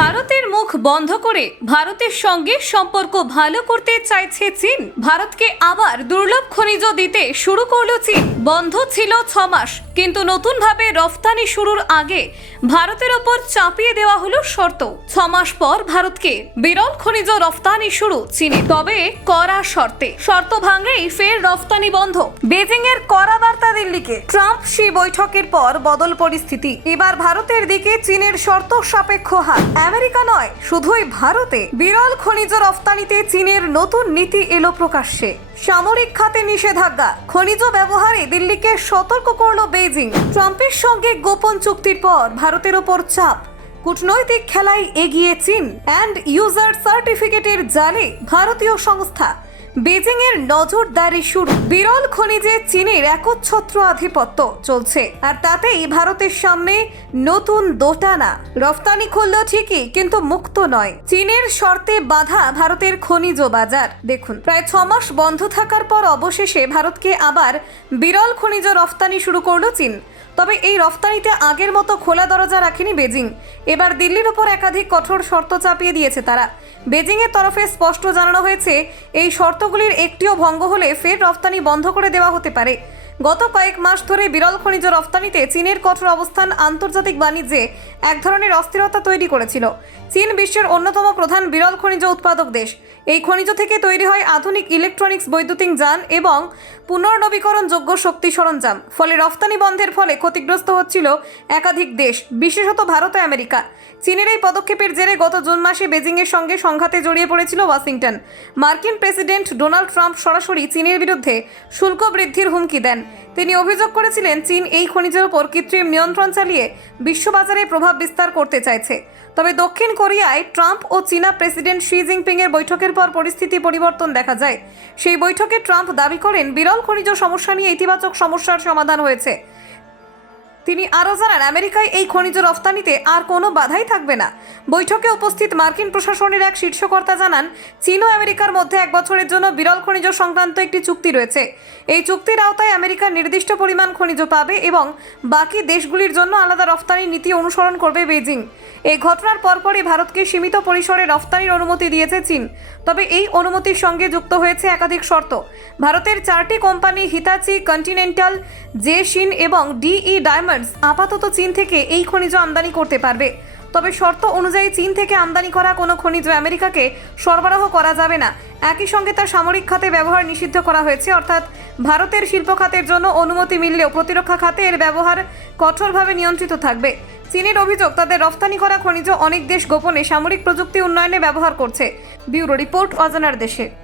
ভারতের মুখ বন্ধ করে ভারতের সঙ্গে সম্পর্ক ভালো করতে চাইছে চীন। ভারতকে আবার দুর্লভ খনিজ দিতে শুরু করলো চীন। বন্ধ ছিল 6 মাস, কিন্তু নতুনভাবে রফতানি শুরুর আগে ভারতের ওপর চাপিয়ে দেওয়া হলো শর্ত। 6 মাস পর ভারতকে বিরল খনিজ রফতানি শুরু চীনে, তবে কড়া শর্তে। শর্ত ভাঙলেই ফের রফতানি বন্ধ। বেজিং এর কড়া বার্তা দিল্লিকে। ট্রাম্প শি বৈঠকের পর বদল পরিস্থিতি। এবার ভারতের দিকে চীনের শর্ত সাপেক্ষ হাত। আমেরিকা নয়, শুধুই ভারতে বিরল খনিজ রফতানিতে চীনের নতুন নীতি এলো প্রকাশ্যে। সামরিক খাতে নিষেধাজ্ঞা, খনিজ ব্যবহারে দিল্লিকে সতর্ক করলো বেজিং। ট্রাম্পের সঙ্গে গোপন চুক্তির পর ভারতের ওপর চাপ। কূটনৈতিক খেলায় এগিয়ে চীন। অ্যান্ড ইউজার সার্টিফিকেটের জালে ভারতীয় সংস্থা। বেজিং এর নজরদারি শুরু। বিরল খনিজে চীনের একচ্ছত্র আধিপত্য চলছে, আর তাতেই ভারতের সামনে নতুন দোটানা। রফতানি খুলল ঠিকই, কিন্তু মুক্ত নয়। চীনের শর্তে বাধা ভারতের খনিজ বাজার। দেখুন, প্রায় 6 মাস বন্ধ থাকার পর অবশেষে ভারতকে আবার বিরল খনিজ রফতানি শুরু করলো চীন। তবে এই রফতানিতে আগের মতো খোলা দরজা রাখেনি বেজিং। এবার দিল্লির উপর একাধিক কঠোর শর্ত চাপিয়ে দিয়েছে তারা। বেজিং এর তরফে স্পষ্ট জানানো হয়েছে, এই শর্তগুলির একটিও ভঙ্গ হলে ফের রফতানি বন্ধ করে দেওয়া হতে পারে। গত কয়েক মাস ধরে বিরল খনিজ রফতানিতে চীনের কঠোর অবস্থান আন্তর্জাতিক বাণিজ্যে এক ধরনের অস্থিরতা তৈরি করেছিল। চীন বিশ্বের অন্যতম প্রধান বিরল খনিজ উৎপাদক দেশ। এই খনিজ থেকে তৈরি হয় আধুনিক ইলেকট্রনিক্স, বৈদ্যুতিক যান এবং পুনর্নবীকরণযোগ্য শক্তি সরঞ্জাম। ফলে রফতানি বন্ধের ফলে ক্ষতিগ্রস্ত হচ্ছিল একাধিক দেশ, বিশেষত ভারত ও আমেরিকা। চীনের এই পদক্ষেপের জেরে গত জুন মাসে বেজিংয়ের সঙ্গে সংঘাতে জড়িয়ে পড়েছিল ওয়াশিংটন। মার্কিন প্রেসিডেন্ট ডোনাল্ড ট্রাম্প সরাসরি চীনের বিরুদ্ধে শুল্ক বৃদ্ধির হুমকি দেন। তিনি অভিযোগ করেছিলেন, চীন এই খনিজের উপর কৃত্রিম নিয়ন্ত্রণ চালিয়ে বিশ্ববাজারে প্রভাব বিস্তার করতে চাইছে। তবে দক্ষিণ কোরিয়ায় ট্রাম্প ও চীনা প্রেসিডেন্ট শি জিনপিং এর বৈঠকের পর পরিস্থিতি পরিবর্তন দেখা যায়। সেই বৈঠকে ট্রাম্প দাবি করেন, বিরল খনিজ সমস্যা নিয়ে ইতিবাচক সমস্যার সমাধান হয়েছে। তিনি আরও জানান, আমেরিকায় এই খনিজ রফতানিতে আর কোনো বাধাই থাকবে না। বৈঠকে উপস্থিত মার্কিন প্রশাসনের এক শীর্ষকর্তা জানান, চীন ও আমেরিকার মধ্যে 1 বছরের জন্য বিরল খনিজ সংক্রান্ত একটি চুক্তি রয়েছে। এই চুক্তির আওতায় আমেরিকা নির্দিষ্ট পরিমাণ খনিজ পাবে এবং বাকি দেশগুলির জন্য আলাদা রফতানি নীতি অনুসরণ করবে বেজিং। এই ঘটনার পরপরই ভারতকে সীমিত পরিসরে রফতানির অনুমতি দিয়েছে চীন। তবে এই অনুমতির সঙ্গে যুক্ত হয়েছে একাধিক শর্ত। ভারতের 4টি কোম্পানি হিতাচি, কন্টিনেন্টাল, জেশিন এবং ডিই ডায়মন্ডস আপাতত চীন থেকে এই খনিজ আমদানি করতে পারবে। তবে শর্ত অনুযায়ী চীন থেকে আমদানি করা কোনো খনিজ আমেরিকাকে সরবরাহ করা যাবে না। একই সঙ্গে তার সামরিক খাতে ব্যবহার নিষিদ্ধ করা হয়েছে, অর্থাৎ ভারতের শিল্প খাতের জন্য অনুমতি মিললেও প্রতিরক্ষা খাতে এর ব্যবহার কঠোরভাবে নিয়ন্ত্রিত থাকবে। চীনের অভিযোগ, তাদের রফতানি করা খনিজ অনেক দেশ গোপনে সামরিক প্রযুক্তি উন্নয়নে ব্যবহার করছে। ব্যুরো রিপোর্ট, অজানার দেশে।